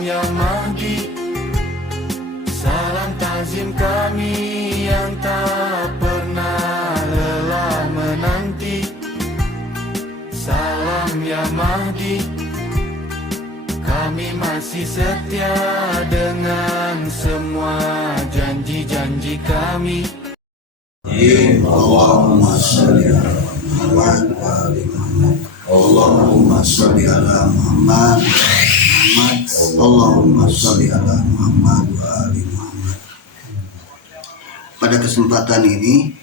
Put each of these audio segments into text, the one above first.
ya Mahdi, salam takzim kami yang tak pernah lelah menanti. Salam ya Mahdi, kami masih setia dengan semua janji-janji kami. Allahumma sholli ala Muhammad wa ali Muhammad. Allahumma sholli ala Muhammad. Allahumma sholli ala Muhammad wa ali Muhammad. Pada kesempatan ini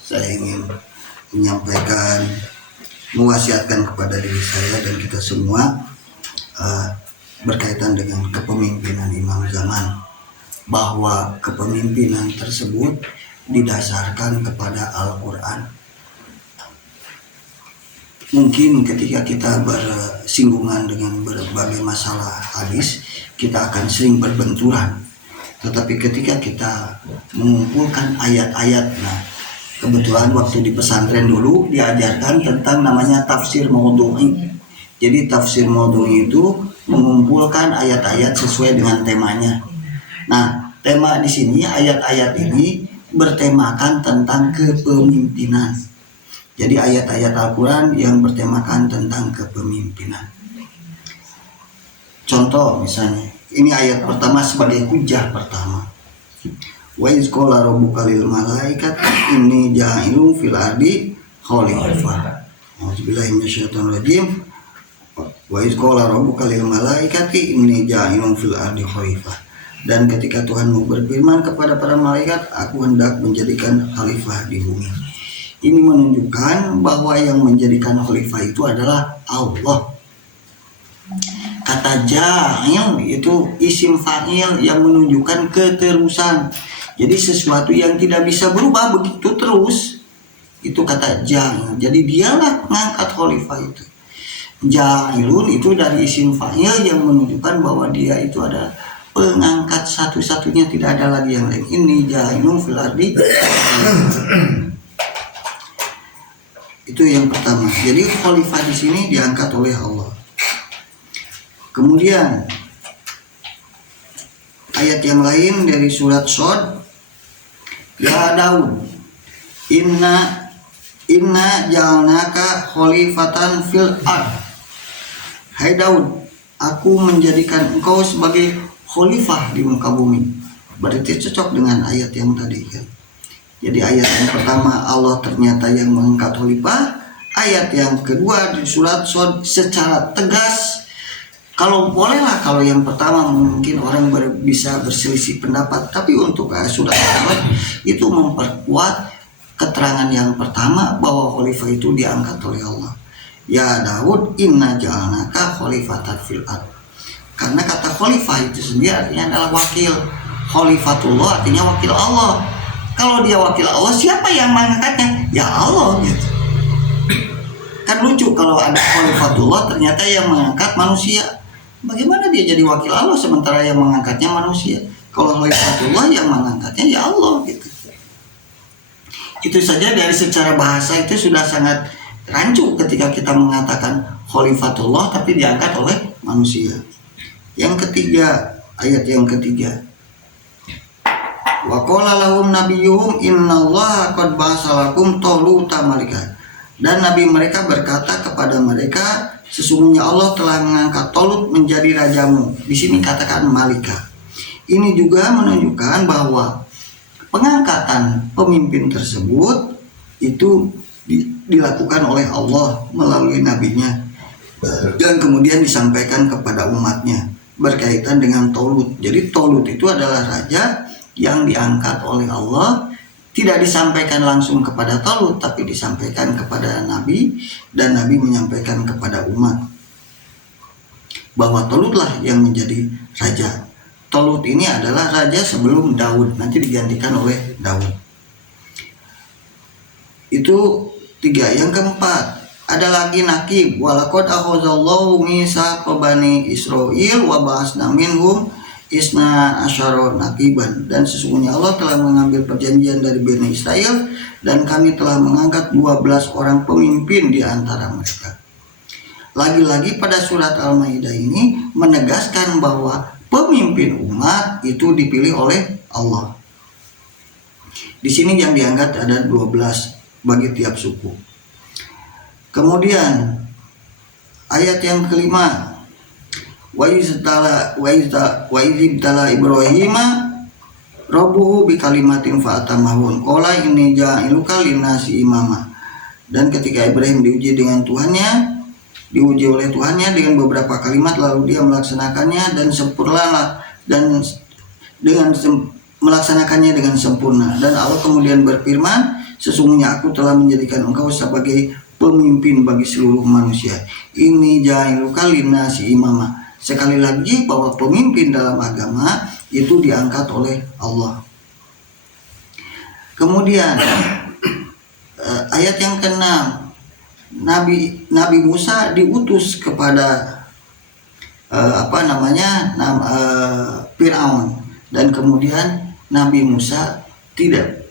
saya ingin menyampaikan, mewasiatkan kepada diri saya dan kita semua berkaitan dengan kepemimpinan imam zaman, bahwa kepemimpinan tersebut didasarkan kepada Al-Quran. Mungkin ketika kita bersinggungan dengan berbagai masalah hadis, kita akan sering berbenturan. Tetapi ketika kita mengumpulkan ayat-ayat, nah kebetulan waktu di pesantren dulu diajarkan tentang namanya tafsir maudhu'i. Jadi tafsir maudhu'i itu mengumpulkan ayat-ayat sesuai dengan temanya. Nah, tema di sini ayat-ayat ini bertemakan tentang kepemimpinan. Jadi ayat-ayat Al-Quran yang bertemakan tentang kepemimpinan. Contoh misalnya, ini ayat pertama sebagai hujah pertama. Wa iz qala rabbuka lil malaikati inni ja'ilun fil ardi khalifah. Auzubillahi minasyaitonir rajim. Wa iz qala rabbuka lil malaikati inni ja'ilun fil ardi khalifah. Dan ketika Tuhanmu berfirman kepada para malaikat, aku hendak menjadikan khalifah di bumi. Ini menunjukkan bahwa yang menjadikan khalifah itu adalah Allah. Kata ja'il itu isim fa'il yang menunjukkan keterusan. Jadi sesuatu yang tidak bisa berubah begitu terus, itu kata ja'il. Jadi dialah mengangkat khalifah itu. Ja'ilun itu dari isim fa'il yang menunjukkan bahwa dia itu adalah pengangkat satu-satunya, tidak ada lagi yang lain. Ini ja'ilun fil ardi. Itu yang pertama. Jadi khalifah di sini diangkat oleh Allah. Kemudian ayat yang lain dari surat Shad, ya Daud, inna ja'alnaka khalifatan fil ard. Hai Daud, aku menjadikan engkau sebagai khalifah di muka bumi. Berarti cocok dengan ayat yang tadi kan. Jadi ayat yang pertama Allah ternyata yang mengangkat khalifah. Ayat yang kedua di surat Shad secara tegas, kalau bolehlah, kalau yang pertama mungkin orang bisa berselisih pendapat, tapi untuk surat Shad itu memperkuat keterangan yang pertama bahwa khalifah itu diangkat oleh Allah. Ya Daud, inna ja'alnaka khalifatan fil ard. Karena kata khalifah itu sendiri artinya adalah wakil. Khalifatullah artinya wakil Allah. Kalau dia wakil Allah, siapa yang mengangkatnya? Ya Allah gitu. Kan lucu kalau ada khalifatullah ternyata yang mengangkat manusia. Bagaimana dia jadi wakil Allah sementara yang mengangkatnya manusia? Kalau khalifatullah yang mengangkatnya ya Allah gitu. Itu saja dari secara bahasa itu sudah sangat rancu ketika kita mengatakan khalifatullah tapi diangkat oleh manusia. Yang ketiga, ayat yang ketiga. Wa qala lahum nabiyyuhum innallaha qad ba'asalakum taluta malika. Dan nabi mereka berkata kepada mereka, sesungguhnya Allah telah mengangkat Talut menjadi rajamu. Di sini katakan malika. Ini juga menunjukkan bahwa pengangkatan pemimpin tersebut itu dilakukan oleh Allah melalui nabinya dan kemudian disampaikan kepada umatnya berkaitan dengan Talut. Jadi Talut itu adalah raja yang diangkat oleh Allah, tidak disampaikan langsung kepada Talut tapi disampaikan kepada Nabi, dan Nabi menyampaikan kepada umat bahwa Talutlah yang menjadi raja. Talut ini adalah raja sebelum Daud, nanti digantikan oleh Daud. Itu tiga. Yang keempat, ada lagi nakib, walaqad akhadallahu mitsaqa bani Israil wa ba'asna minhum isna asyara naqiban. Dan sesungguhnya Allah telah mengambil perjanjian dari Bani Israel dan kami telah mengangkat 12 orang pemimpin di antara mereka. Lagi-lagi pada surat Al-Maidah ini menegaskan bahwa pemimpin umat itu dipilih oleh Allah. Di sini yang diangkat ada 12 bagi tiap suku. Kemudian ayat yang kelima, wa iztala Ibrahima rabbuhu bi kalimatin fa'atamahun qala inni ja'iluka linnasi imama. Dan ketika Ibrahim diuji oleh Tuhannya dengan beberapa kalimat, lalu dia melaksanakannya dan melaksanakannya dengan sempurna. Dan Allah kemudian berfirman, sesungguhnya aku telah menjadikan engkau sebagai pemimpin bagi seluruh manusia. Ini ja'iluka linnasi imama. Sekali lagi bahwa pemimpin dalam agama itu diangkat oleh Allah. Kemudian ayat yang ke-6, Nabi Musa diutus kepada Firaun, dan kemudian Nabi Musa tidak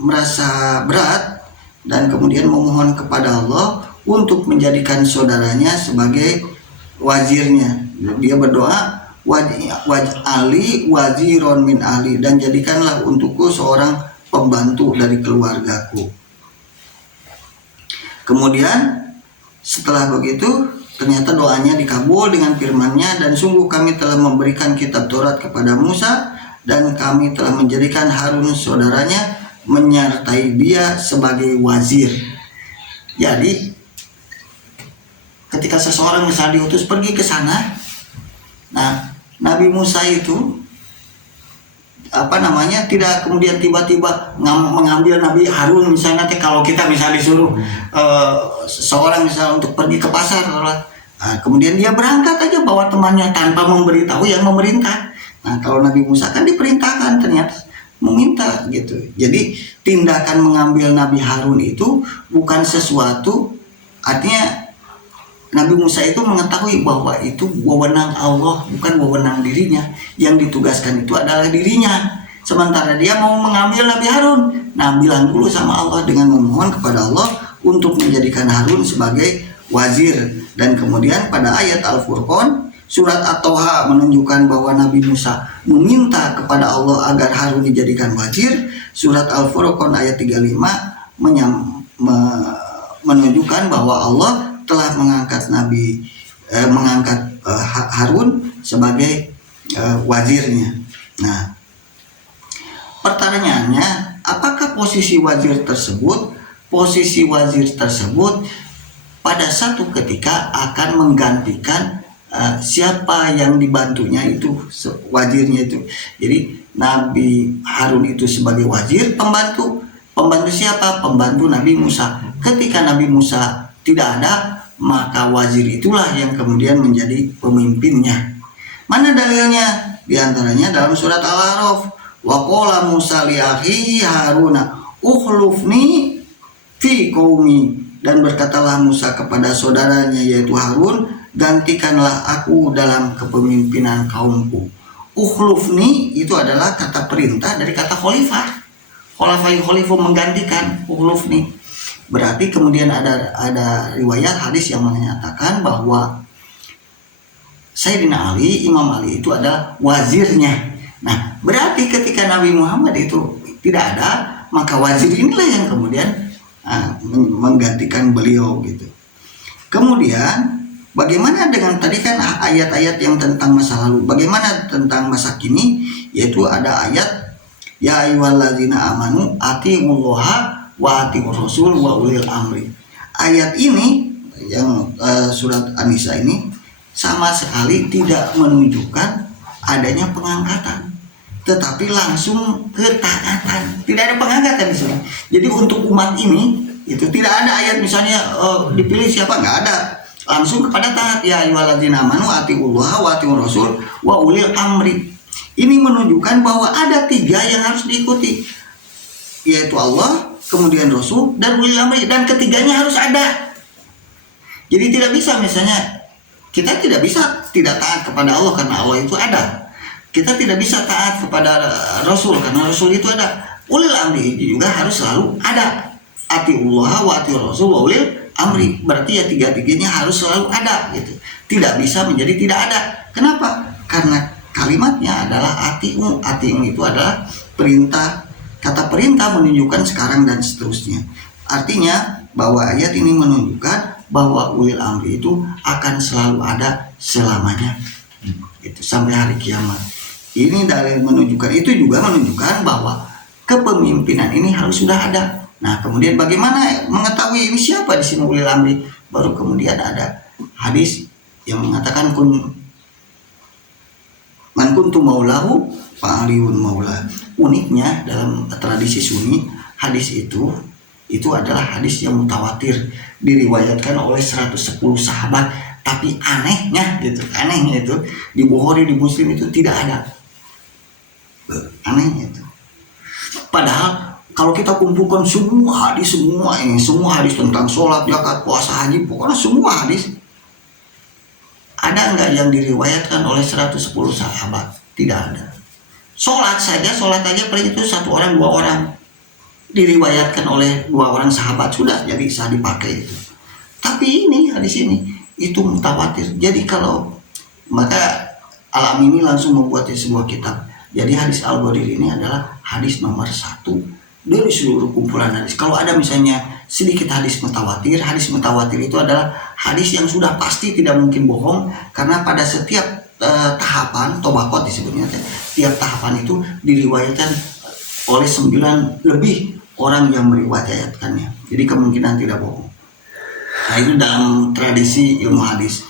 merasa berat dan kemudian memohon kepada Allah untuk menjadikan saudaranya sebagai wazirnya. Dia berdoa, waj'ali waziron min ahli, dan jadikanlah untukku seorang pembantu dari keluargaku. Kemudian setelah begitu ternyata doanya dikabul dengan firman-Nya, dan sungguh kami telah memberikan kitab Taurat kepada Musa, dan kami telah menjadikan Harun saudaranya menyertai dia sebagai wazir. Jadi ketika seseorang misalnya diutus pergi ke sana, nah Nabi Musa itu tidak kemudian tiba-tiba mengambil Nabi Harun misalnya. Kalau kita misalnya disuruh seseorang misalnya untuk pergi ke pasar, kemudian dia berangkat aja bawa temannya tanpa memberitahu yang memerintah. Nah kalau Nabi Musa kan diperintahkan, ternyata meminta gitu. Jadi tindakan mengambil Nabi Harun itu bukan sesuatu, artinya Nabi Musa itu mengetahui bahwa itu wewenang Allah, bukan wewenang dirinya. Yang ditugaskan itu adalah dirinya. Sementara dia mau mengambil Nabi Harun, nah bilang dulu sama Allah dengan memohon kepada Allah untuk menjadikan Harun sebagai wazir. Dan kemudian pada ayat Al-Furqan, surat At-Toha menunjukkan bahwa Nabi Musa meminta kepada Allah agar Harun dijadikan wazir. Surat Al-Furqan ayat 35 menunjukkan bahwa Allah telah mengangkat Harun sebagai wazirnya. Nah, pertanyaannya, apakah posisi wazir tersebut? Posisi wazir tersebut pada satu ketika akan menggantikan siapa yang dibantunya itu, wazirnya itu. Jadi Nabi Harun itu sebagai wazir, pembantu siapa? Pembantu Nabi Musa. Ketika Nabi Musa tidak ada, maka wazir itulah yang kemudian menjadi pemimpinnya. Mana dalilnya? Di antaranya dalam surat Al-A'raf, wa qala Musa li akhihi Haruna ukhlufni fi qaumi, dan berkatalah Musa kepada saudaranya yaitu Harun, gantikanlah aku dalam kepemimpinan kaumku. Ukhlufni itu adalah kata perintah dari kata khalifah. Khalifah menggantikan, ukhlufni. Berarti kemudian ada riwayat hadis yang menyatakan bahwa Sayyidina Ali, Imam Ali itu adalah wazirnya. Nah, berarti ketika Nabi Muhammad itu tidak ada, maka wazir inilah yang kemudian menggantikan beliau gitu. Kemudian bagaimana dengan tadi kan ayat-ayat yang tentang masa lalu, bagaimana tentang masa kini? Yaitu ada ayat ya ayyuhalladzina amanu atiiullaha wa atiiur rasul wa ulil amri. Ayat ini yang surat An-Nisa ini sama sekali tidak menunjukkan adanya pengangkatan, tetapi langsung ketaatan. Tidak ada pengangkatan di sini. Jadi untuk umat ini itu tidak ada ayat misalnya dipilih siapa, nggak ada. Langsung kepada taat, ya ayyuhalladzina amanu atiiullaha wa atiiur rasul wa ulil amri. Ini menunjukkan bahwa ada 3 yang harus diikuti, yaitu Allah, kemudian Rasul, dan ulil amri, dan ketiganya harus ada. Jadi tidak bisa misalnya kita tidak bisa tidak taat kepada Allah karena Allah itu ada. Kita tidak bisa taat kepada Rasul karena Rasul itu ada. Ulil amri juga harus selalu ada. Atiullah wa atiur Rasul wa ulil amri, berarti ya tiga-tiganya harus selalu ada gitu. Tidak bisa menjadi tidak ada. Kenapa? Karena kalimatnya adalah ati'u. Ati'u itu adalah perintah. Kata perintah menunjukkan sekarang dan seterusnya. Artinya bahwa ayat ini menunjukkan bahwa ulil amri itu akan selalu ada selamanya. Itu sampai hari kiamat. Ini dalil menunjukkan, itu juga menunjukkan bahwa kepemimpinan ini harus sudah ada. Nah, kemudian bagaimana mengetahui ini siapa di sini ulil amri? Baru kemudian ada hadis yang mengatakan man kuntu maulahu fa aliyun maula. Uniknya dalam tradisi Sunni, hadis itu adalah hadis yang mutawatir, diriwayatkan oleh 110 sahabat. Tapi anehnya itu di Bukhari, di Muslim itu tidak ada. Anehnya itu. Padahal kalau kita kumpulkan semua hadis tentang sholat, zakat, puasa, haji, pokoknya semua hadis, ada nggak yang diriwayatkan oleh 110 sahabat? Tidak ada. Sholat aja paling itu 1 orang 2 orang diriwayatkan oleh 2 orang sahabat, sudah jadi bisa dipakai itu. Tapi ini hadis ini itu mutawatir. Jadi kalau maka Al-Amini langsung membuat sebuah kitab. Jadi hadis Al-Ghadir ini adalah hadis nomor 1 dari seluruh kumpulan hadis. Kalau ada misalnya sedikit hadis mutawatir itu adalah hadis yang sudah pasti tidak mungkin bohong, karena pada setiap tahapan tobakot disebutnya, tiap tahapan itu diriwayatkan oleh 9 lebih orang yang meriwayatkannya. Jadi kemungkinan tidak bohong. Nah, itu dalam tradisi ilmu hadis.